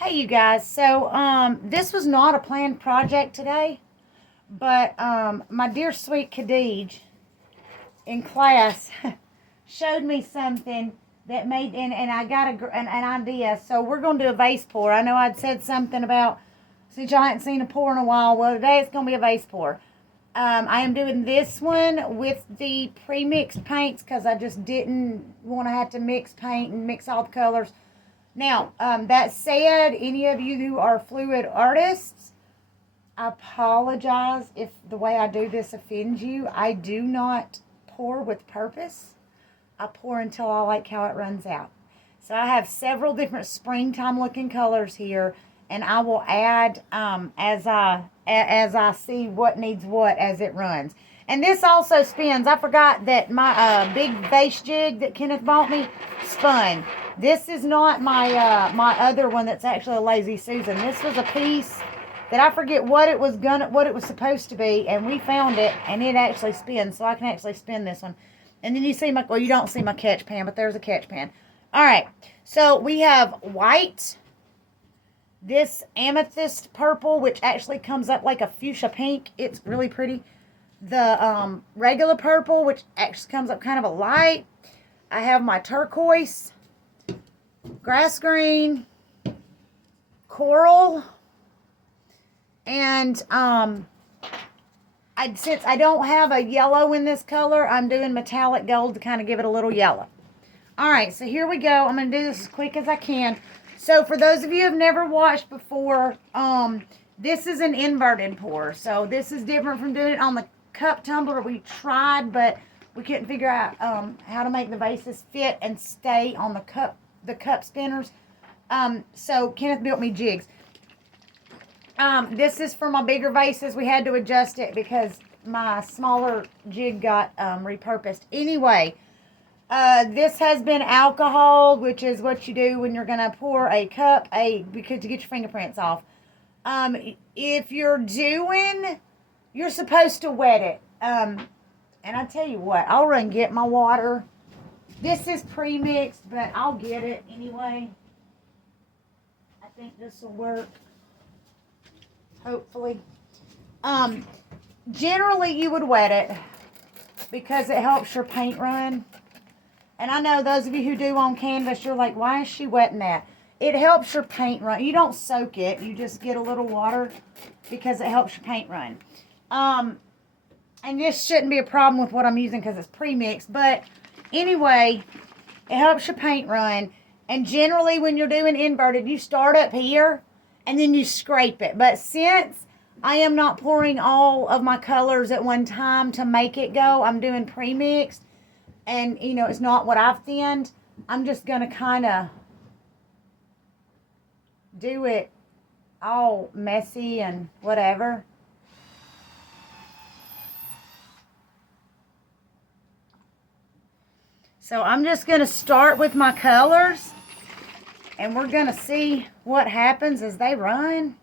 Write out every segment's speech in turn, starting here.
Hey you guys, so this was not a planned project today, but my dear sweet Khadij in class showed me something that made, and I got an idea. So we're going to do a vase pour. I know I'd said something about, since y'all hadn't seen a pour in a while, well today it's going to be a vase pour. I am doing this one with the pre-mixed paints because I just didn't want to have to mix paint and mix all the colors. Now, that said, any of you who are fluid artists, I apologize if the way I do this offends you. I do not pour with purpose. I pour until I like how it runs out. So I have several different springtime looking colors here, and I will add as I see what needs what as it runs. And this also spins. I forgot that my big vase jig that Kenneth bought me spun. This is not my my other one that's actually a Lazy Susan. This was a piece that I forget what it was supposed to be, and we found it, and it actually spins, so I can actually spin this one. And then you see my, well, you don't see my catch pan, but there's a catch pan. All right, so we have white, this amethyst purple, which actually comes up like a fuchsia pink. It's really pretty. The regular purple, which actually comes up kind of a light. I have my turquoise, grass green, coral, and since I don't have a yellow in this color, I'm doing metallic gold to kind of give it a little yellow. All right, so here we go. I'm going to do this as quick as I can. So for those of you who have never watched before, this is an inverted pour. So this is different from doing it on the cup tumbler. We tried, but we couldn't figure out how to make the vases fit and stay on the cup spinners. So Kenneth built me jigs. This is for my bigger vases. We had to adjust it because my smaller jig got repurposed. Anyway, this has been alcohol, which is what you do when you're going to pour a cup, because to get your fingerprints off. If you're supposed to wet it. And I tell you what, I'll run and get my water. This is pre-mixed, but I'll get it anyway. I think this will work. Hopefully. Generally you would wet it because it helps your paint run. And I know those of you who do on canvas, you're like, why is she wetting that? It helps your paint run. You don't soak it. You just get a little water because it helps your paint run. And this shouldn't be a problem with what I'm using because it's pre-mixed. But anyway, it helps your paint run. And generally when you're doing inverted, you start up here and then you scrape it. But since I am not pouring all of my colors at one time to make it go, I'm doing pre-mixed. And, you know, it's not what I've thinned. I'm just going to kind of do it all messy and whatever. So I'm just going to start with my colors. And we're going to see what happens as they run.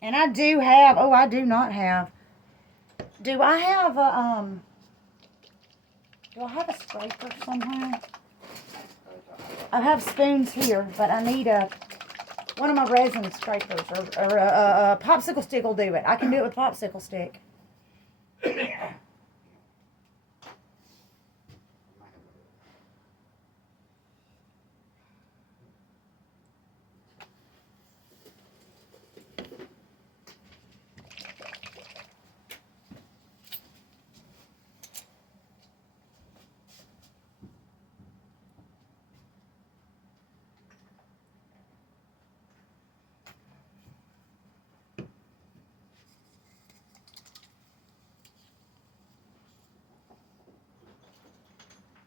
And I do have, oh, I do not have, do I have a scraper somewhere? I have spoons here, but I need one of my resin scrapers, or a popsicle stick will do it. I can do it with a popsicle stick.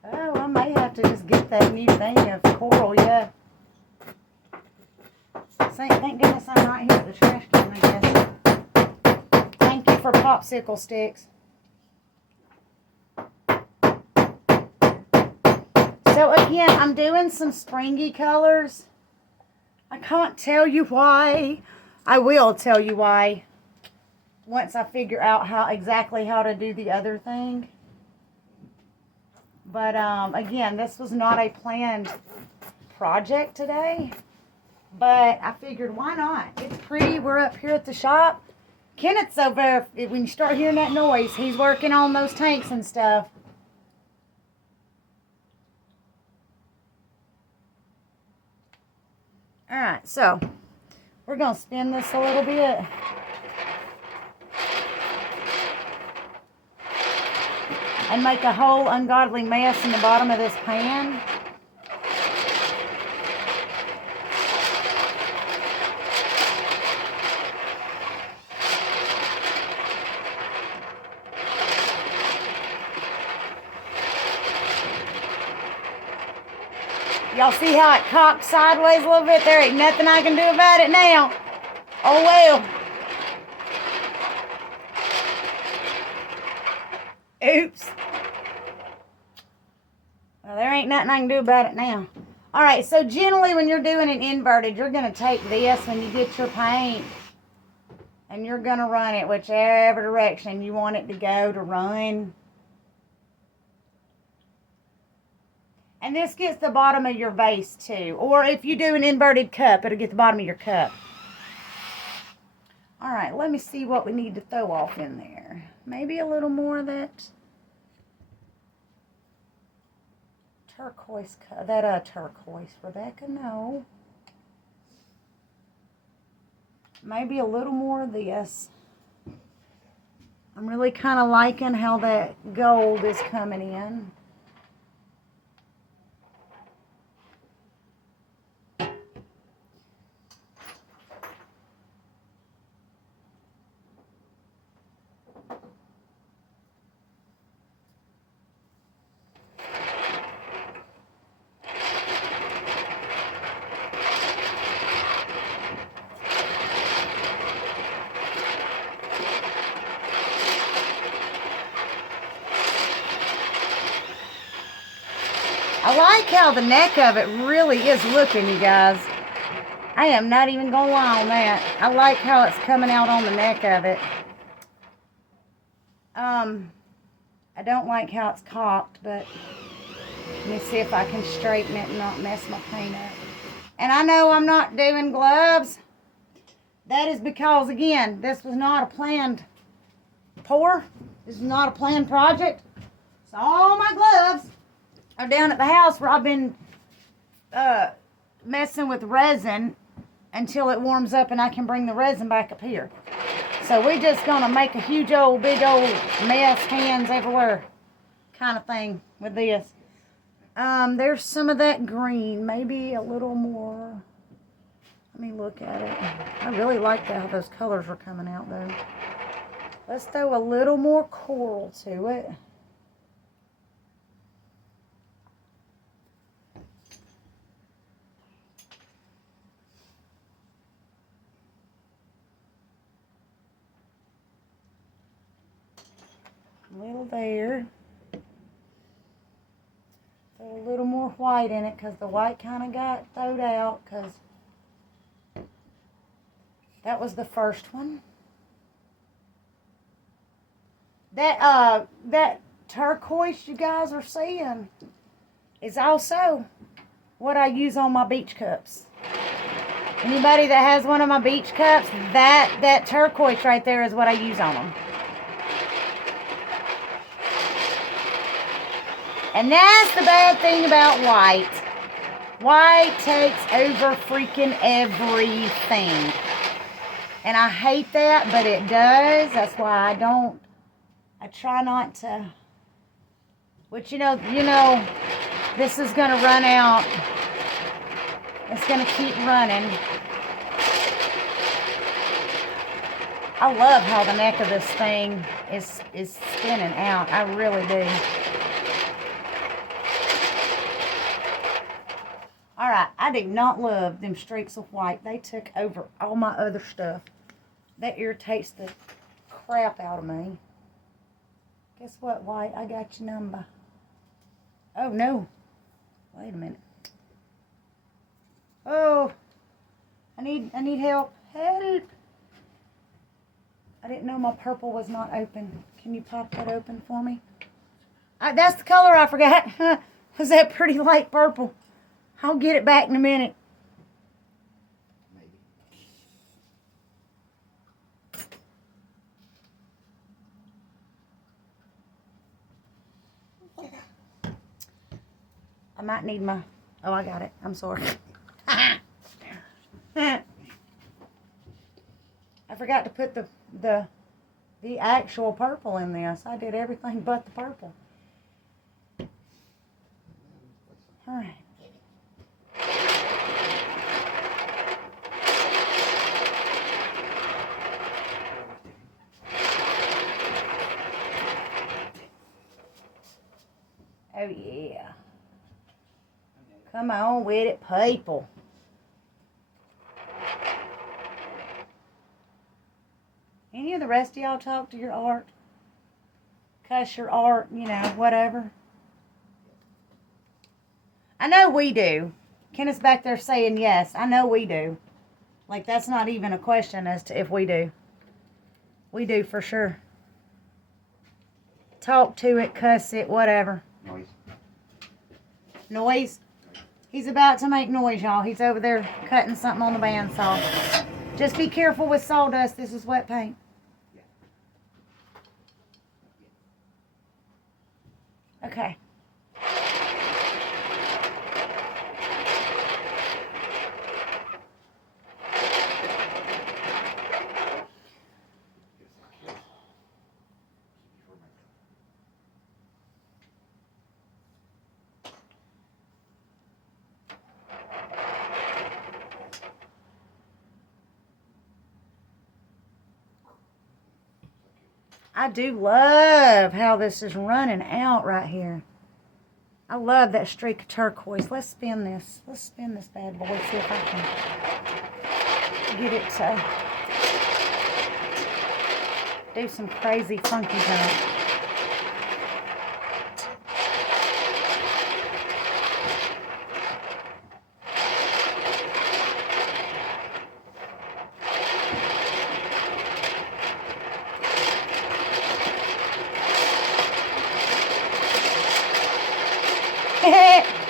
Oh, I may have to just get that new thing of coral, yeah. Thank goodness I'm right here at the trash can, I guess. Thank you for popsicle sticks. So again, I'm doing some springy colors. I can't tell you why. I will tell you why. once I figure out exactly how to do the other thing. But again, this was not a planned project today. But I figured, why not? It's pretty. We're up here at the shop. Kenneth's over there. When you start hearing that noise, he's working on those tanks and stuff. Alright, so we're going to spin this a little bit. And make a whole ungodly mess in the bottom of this pan. Y'all see how it cocked sideways a little bit? There ain't nothing I can do about it now. Oh well. Oops. Well, there ain't nothing I can do about it now. Alright, so generally when you're doing an inverted, you're going to take this when you get your paint. And you're going to run it whichever direction you want it to go to run. And this gets the bottom of your vase too. Or if you do an inverted cup, it'll get the bottom of your cup. Alright, let me see what we need to throw off in there. Maybe a little more of that turquoise, turquoise, Rebecca, no. Maybe a little more of this. I'm really kind of liking how that gold is coming in. I like how the neck of it really is looking, you guys. I am not even going to lie on that. I like how it's coming out on the neck of it. I don't like how it's cocked, but let me see if I can straighten it and not mess my paint up. And I know I'm not doing gloves. That is because, again, this was not a planned pour. This is not a planned project. So all my gloves are down at the house where I've been messing with resin until it warms up and I can bring the resin back up here. So we're just going to make a huge old, big old mess, hands everywhere kind of thing with this. There's some of that green, maybe a little more. Let me look at it. I really like how those colors are coming out though. Let's throw a little more coral to it. A little there. Throw a little more white in it because the white kind of got thrown out because that was the first one. That turquoise you guys are seeing is also what I use on my beach cups. Anybody that has one of my beach cups, that turquoise right there is what I use on them. And that's the bad thing about white. White takes over freaking everything. And I hate that, but it does. That's why I try not to. Which, you know, this is going to run out. It's going to keep running. I love how the neck of this thing is spinning out. I really do. Alright, I do not love them streaks of white. They took over all my other stuff. That irritates the crap out of me. Guess what, white? I got your number. Oh, no. Wait a minute. Oh, I need help. Help. I didn't know my purple was not open. Can you pop that open for me? That's the color I forgot. Was that pretty light purple? I'll get it back in a minute. I might need my... Oh, I got it. I'm sorry. I forgot to put the actual purple in this. I did everything but the purple. All right. Oh, yeah. Come on with it, people. Any of the rest of y'all talk to your art? Cuss your art, you know, whatever. I know we do. Kenneth's back there saying yes. I know we do. Like, that's not even a question as to if we do. We do for sure. Talk to it, cuss it, whatever. Noise. Noise? He's about to make noise, y'all. He's over there cutting something on the bandsaw. Just be careful with sawdust. This is wet paint. Okay. I do love how this is running out right here. I love that streak of turquoise. Let's spin this. Let's spin this bad boy. See if I can get it to do some crazy funky stuff.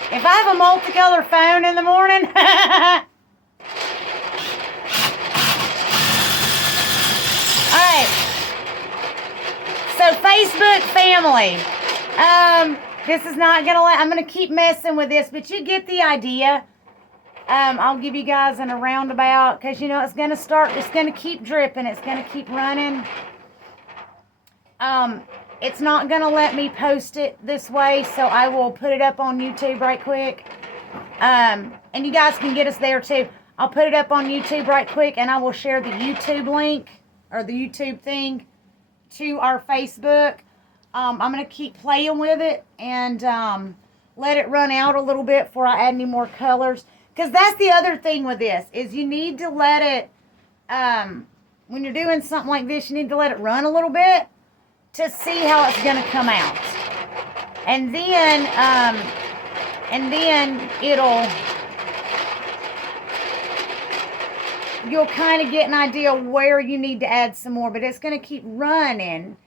If I have a multicolor phone in the morning, alright. So Facebook family. This is not gonna I'm gonna keep messing with this, but you get the idea. I'll give you guys in a roundabout, because you know it's gonna keep dripping, it's gonna keep running. It's not going to let me post it this way, so I will put it up on YouTube right quick. And you guys can get us there too. I'll put it up on YouTube right quick, and I will share the YouTube link, or the YouTube thing, to our Facebook. I'm going to keep playing with it, and let it run out a little bit before I add any more colors. Because that's the other thing with this, is you need to let it, when you're doing something like this, you need to let it run a little bit to see how it's going to come out. And then you'll kind of get an idea where you need to add some more, but it's going to keep running,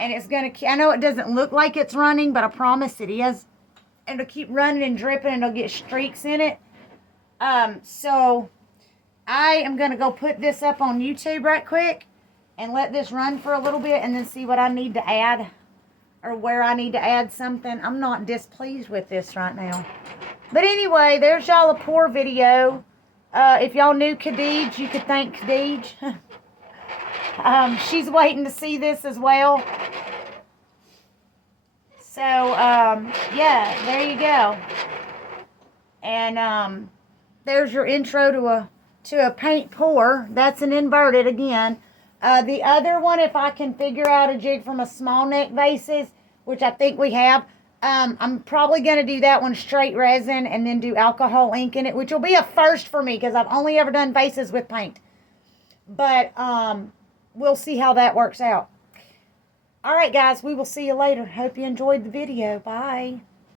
and it's going to, I know it doesn't look like it's running, but I promise it is. It'll keep running and dripping, and it'll get streaks in it. So I am going to go put this up on YouTube right quick, and let this run for a little bit, and then see what I need to add, or where I need to add something. I'm not displeased with this right now. But anyway, there's y'all a pour video. If y'all knew Khadij, you could thank Khadij. She's waiting to see this as well. So, yeah, there you go. And there's your intro to a paint pour. That's an inverted again. The other one, if I can figure out a jig from a small neck vases, which I think we have, I'm probably going to do that one straight resin and then do alcohol ink in it, which will be a first for me because I've only ever done vases with paint. But we'll see how that works out. All right, guys, we will see you later. Hope you enjoyed the video. Bye.